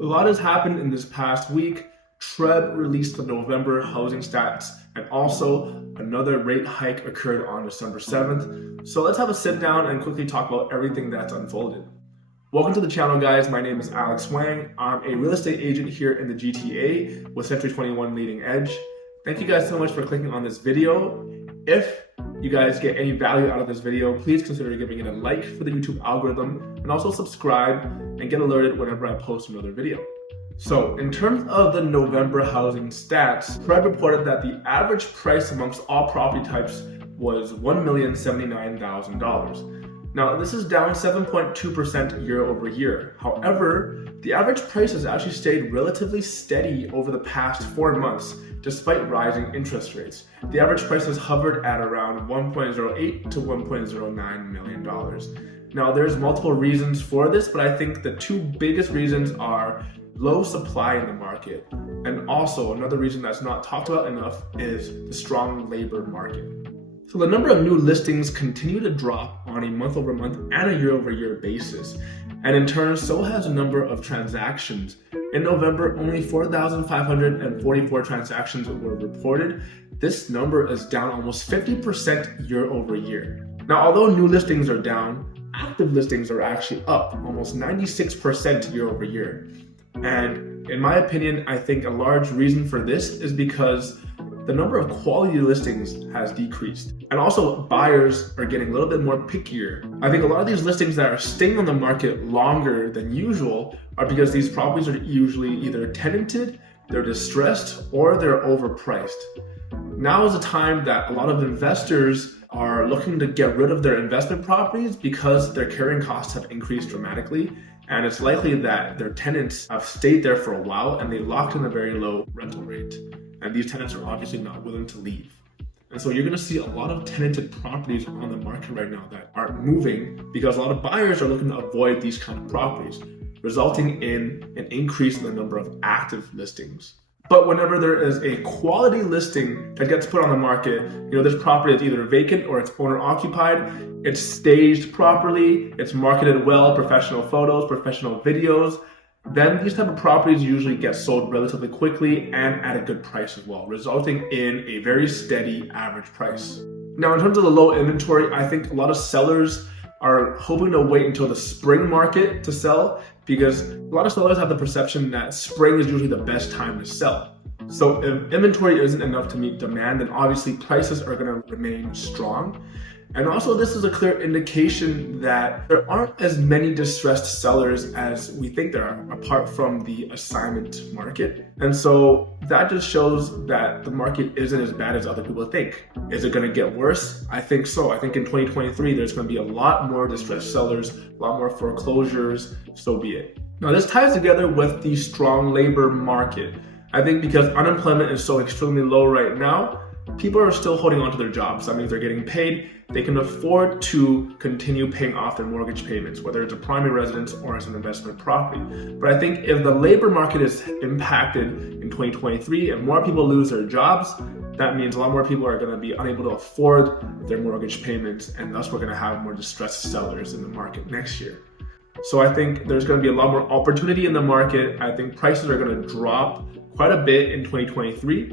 A lot has happened in this past week. TRREB released the November housing stats, and also another rate hike occurred on December 7th. So let's have a sit down and quickly talk about everything that's unfolded. Welcome to the channel, guys. My name is Alex Wang. I'm a real estate agent here in the GTA with Century 21 Leading Edge. Thank you guys so much for clicking on this video. If you guys get any value out of this video, please consider giving it a like for the YouTube algorithm, and also subscribe and get alerted whenever I post another video. So in terms of the November housing stats, TRREB reported that the average price amongst all property types was $1,079,000. Now this is down 7.2% year over year. However, the average price has actually stayed relatively steady over the past 4 months, despite rising interest rates. The average price has hovered at around $1.08 to $1.09 million. Now there's multiple reasons for this, but I think the two biggest reasons are low supply in the market, and also another reason that's not talked about enough is the strong labor market. So the number of new listings continue to drop on a month-over-month and a year-over-year basis, and in turn so has the number of transactions. In November, only 4,544 transactions were reported. This number is down almost 50% year over year. Now, although new listings are down, active listings are actually up almost 96% year over year. And in my opinion, I think a large reason for this is because the number of quality listings has decreased. And also buyers are getting a little bit more pickier. I think a lot of these listings that are staying on the market longer than usual are because these properties are usually either tenanted, they're distressed, or they're overpriced. Now is the time that a lot of investors are looking to get rid of their investment properties because their carrying costs have increased dramatically. And it's likely that their tenants have stayed there for a while and they locked in a very low rental rate. And these tenants are obviously not willing to leave. And so you're gonna see a lot of tenanted properties on the market right now that aren't moving because a lot of buyers are looking to avoid these kind of properties, resulting in an increase in the number of active listings. But whenever there is a quality listing that gets put on the market, this property is either vacant or it's owner occupied, it's staged properly, it's marketed well, professional photos, professional videos, then these type of properties usually get sold relatively quickly and at a good price as well, resulting in a very steady average price. Now, in terms of the low inventory, I think a lot of sellers are hoping to wait until the spring market to sell because a lot of sellers have the perception that spring is usually the best time to sell. So if inventory isn't enough to meet demand, then obviously prices are going to remain strong. And also this is a clear indication that there aren't as many distressed sellers as we think there are, apart from the assignment market. And so that just shows that the market isn't as bad as other people think. Is it going to get worse? I think so. I think in 2023, there's going to be a lot more distressed sellers, a lot more foreclosures, so be it. Now this ties together with the strong labor market. I think because unemployment is so extremely low right now, people are still holding on to their jobs. That means they're getting paid. They can afford to continue paying off their mortgage payments, whether it's a primary residence or as an investment property. But I think if the labor market is impacted in 2023 and more people lose their jobs, that means a lot more people are going to be unable to afford their mortgage payments, and thus we're going to have more distressed sellers in the market next year. So I think there's going to be a lot more opportunity in the market. I think prices are going to drop quite a bit in 2023.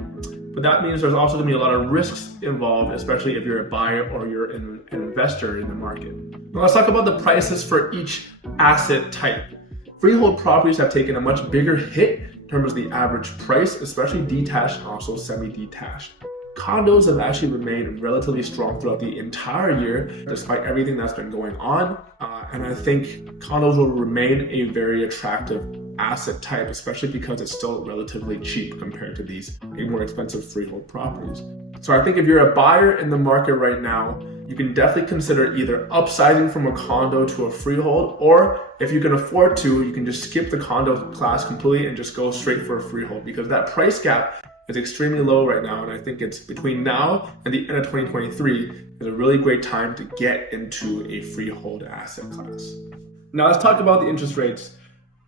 But that means there's also going to be a lot of risks involved, especially if you're a buyer or you're an investor in the market. Now let's talk about the prices for each asset type. Freehold properties have taken a much bigger hit in terms of the average price, especially detached and also semi-detached. Condos have actually remained relatively strong throughout the entire year, despite everything that's been going on. And I think condos will remain a very attractive asset type, especially because it's still relatively cheap compared to these more expensive freehold properties. So I think if you're a buyer in the market right now, you can definitely consider either upsizing from a condo to a freehold, or if you can afford to, you can just skip the condo class completely and just go straight for a freehold, because that price gap is extremely low right now. And I think it's between now and the end of 2023 is a really great time to get into a freehold asset class. Now let's talk about the interest rates.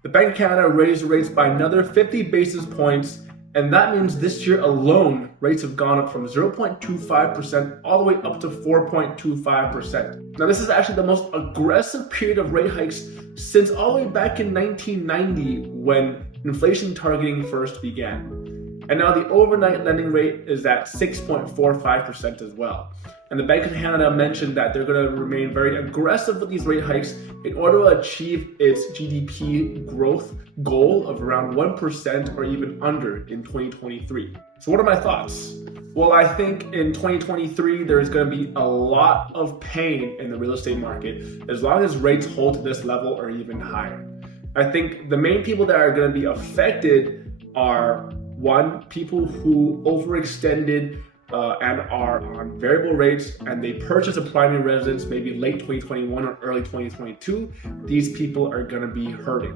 The Bank of Canada raised rates by another 50 basis points, and that means this year alone, rates have gone up from 0.25% all the way up to 4.25%. Now, this is actually the most aggressive period of rate hikes since all the way back in 1990 when inflation targeting first began. And now the overnight lending rate is at 6.45% as well. And the Bank of Canada mentioned that they're going to remain very aggressive with these rate hikes in order to achieve its GDP growth goal of around 1% or even under in 2023. So what are my thoughts? Well, I think in 2023, there's going to be a lot of pain in the real estate market as long as rates hold to this level or even higher. I think the main people that are going to be affected are, one, people who overextended and are on variable rates and they purchase a primary residence maybe late 2021 or early 2022. These people are going to be hurting.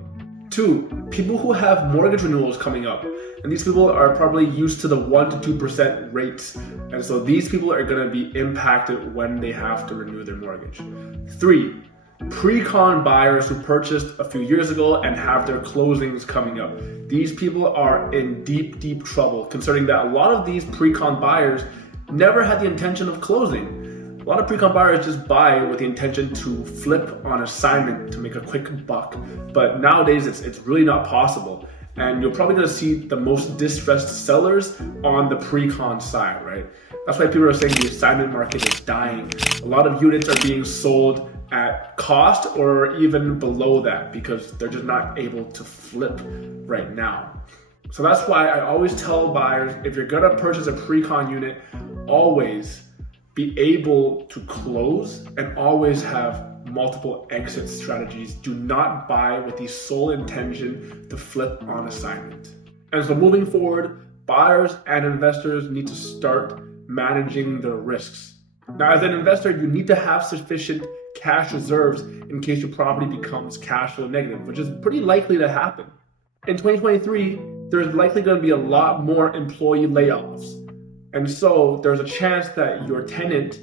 Two, people who have mortgage renewals coming up, and these people are probably used to the 1% to 2% rates, and so these people are going to be impacted when they have to renew their mortgage. Three, pre-con buyers who purchased a few years ago and have their closings coming up. These people are in deep trouble, considering that a lot of these pre-con buyers never had the intention of closing. A lot of pre-con buyers just buy with the intention to flip on assignment to make a quick buck. But nowadays it's really not possible. And you're probably gonna see the most distressed sellers on the pre-con side, right? That's why people are saying the assignment market is dying. A lot of units are being sold at cost or even below that because they're just not able to flip right now. So that's why I always tell buyers, if you're gonna purchase a pre-con unit, always be able to close and always have multiple exit strategies. Do not buy with the sole intention to flip on assignment. And so moving forward, buyers and investors need to start managing their risks. Now, as an investor, you need to have sufficient cash reserves in case your property becomes cash flow negative, which is pretty likely to happen. In 2023, there's likely going to be a lot more employee layoffs. And so there's a chance that your tenant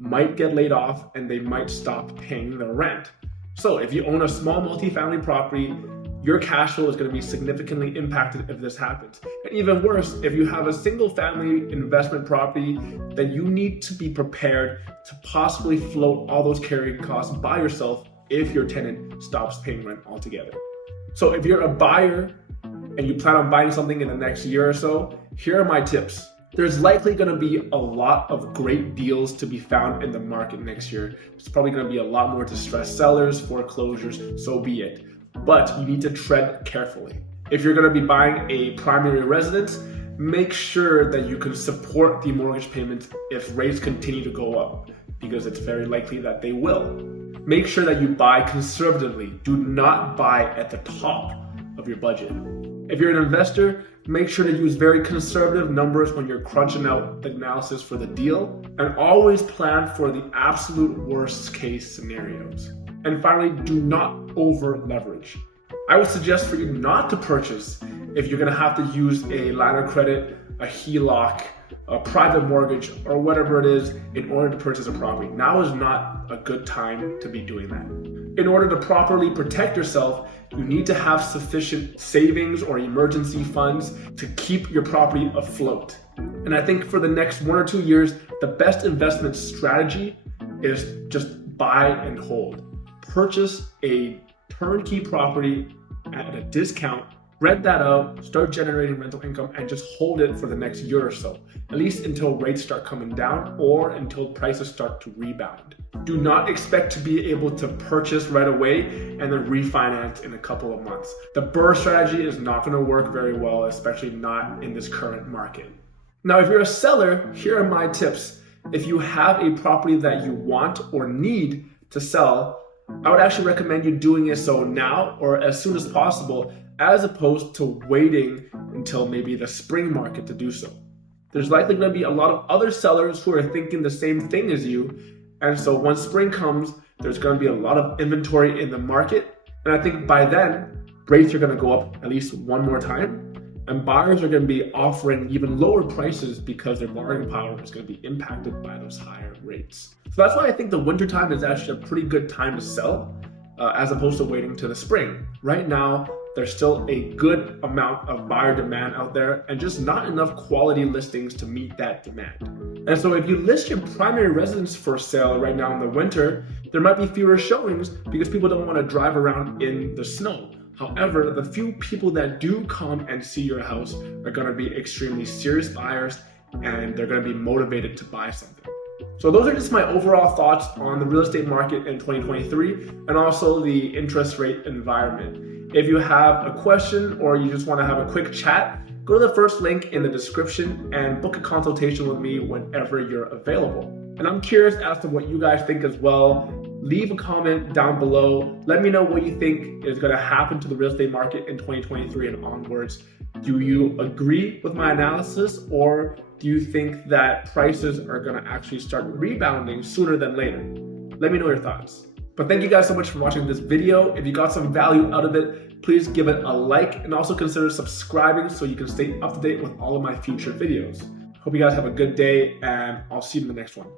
might get laid off and they might stop paying their rent. So if you own a small multifamily property, your cash flow is going to be significantly impacted if this happens. And even worse, if you have a single family investment property, then you need to be prepared to possibly float all those carrying costs by yourself if your tenant stops paying rent altogether. So if you're a buyer and you plan on buying something in the next year or so, here are my tips. There's likely going to be a lot of great deals to be found in the market next year. There's probably going to be a lot more distressed sellers, foreclosures, so be it. But you need to tread carefully. If you're going to be buying a primary residence, make sure that you can support the mortgage payments if rates continue to go up, because it's very likely that they will. Make sure that you buy conservatively. Do not buy at the top of your budget. If you're an investor, make sure to use very conservative numbers when you're crunching out the analysis for the deal, and always plan for the absolute worst case scenarios. And finally, do not over leverage. I would suggest for you not to purchase if you're gonna have to use a line of credit, a HELOC, a private mortgage, or whatever it is in order to purchase a property. Now is not a good time to be doing that. In order to properly protect yourself, you need to have sufficient savings or emergency funds to keep your property afloat. And I think for the next 1 or 2 years, the best investment strategy is just buy and hold. Purchase a turnkey property at a discount, rent that out, start generating rental income, and just hold it for the next year or so, at least until rates start coming down or until prices start to rebound. Do not expect to be able to purchase right away and then refinance in a couple of months. The BRRRR strategy is not going to work very well, especially not in this current market. Now, if you're a seller, here are my tips. If you have a property that you want or need to sell, I would actually recommend you doing it so now or as soon as possible, as opposed to waiting until maybe the spring market to do so. There's likely going to be a lot of other sellers who are thinking the same thing as you. And so when spring comes, there's going to be a lot of inventory in the market. And I think by then, rates are going to go up at least one more time. And buyers are going to be offering even lower prices because their borrowing power is going to be impacted by those higher rates. So that's why I think the wintertime is actually a pretty good time to sell as opposed to waiting to the spring. Right now, there's still a good amount of buyer demand out there and just not enough quality listings to meet that demand. And so if you list your primary residence for sale right now in the winter, There might be fewer showings because people don't want to drive around in the snow. However, the few people that do come and see your house are going to be extremely serious buyers, and they're going to be motivated to buy something. So those are just my overall thoughts on the real estate market in 2023 and also the interest rate environment. If you have a question or you just want to have a quick chat, go to the first link in the description and book a consultation with me whenever you're available. And I'm curious as to what you guys think as well. Leave a comment down below. Let me know what you think is going to happen to the real estate market in 2023 and onwards. Do you agree with my analysis, or do you think that prices are going to actually start rebounding sooner than later? Let me know your thoughts. But thank you guys so much for watching this video. If you got some value out of it, please give it a like and also consider subscribing so you can stay up to date with all of my future videos. Hope you guys have a good day, and I'll see you in the next one.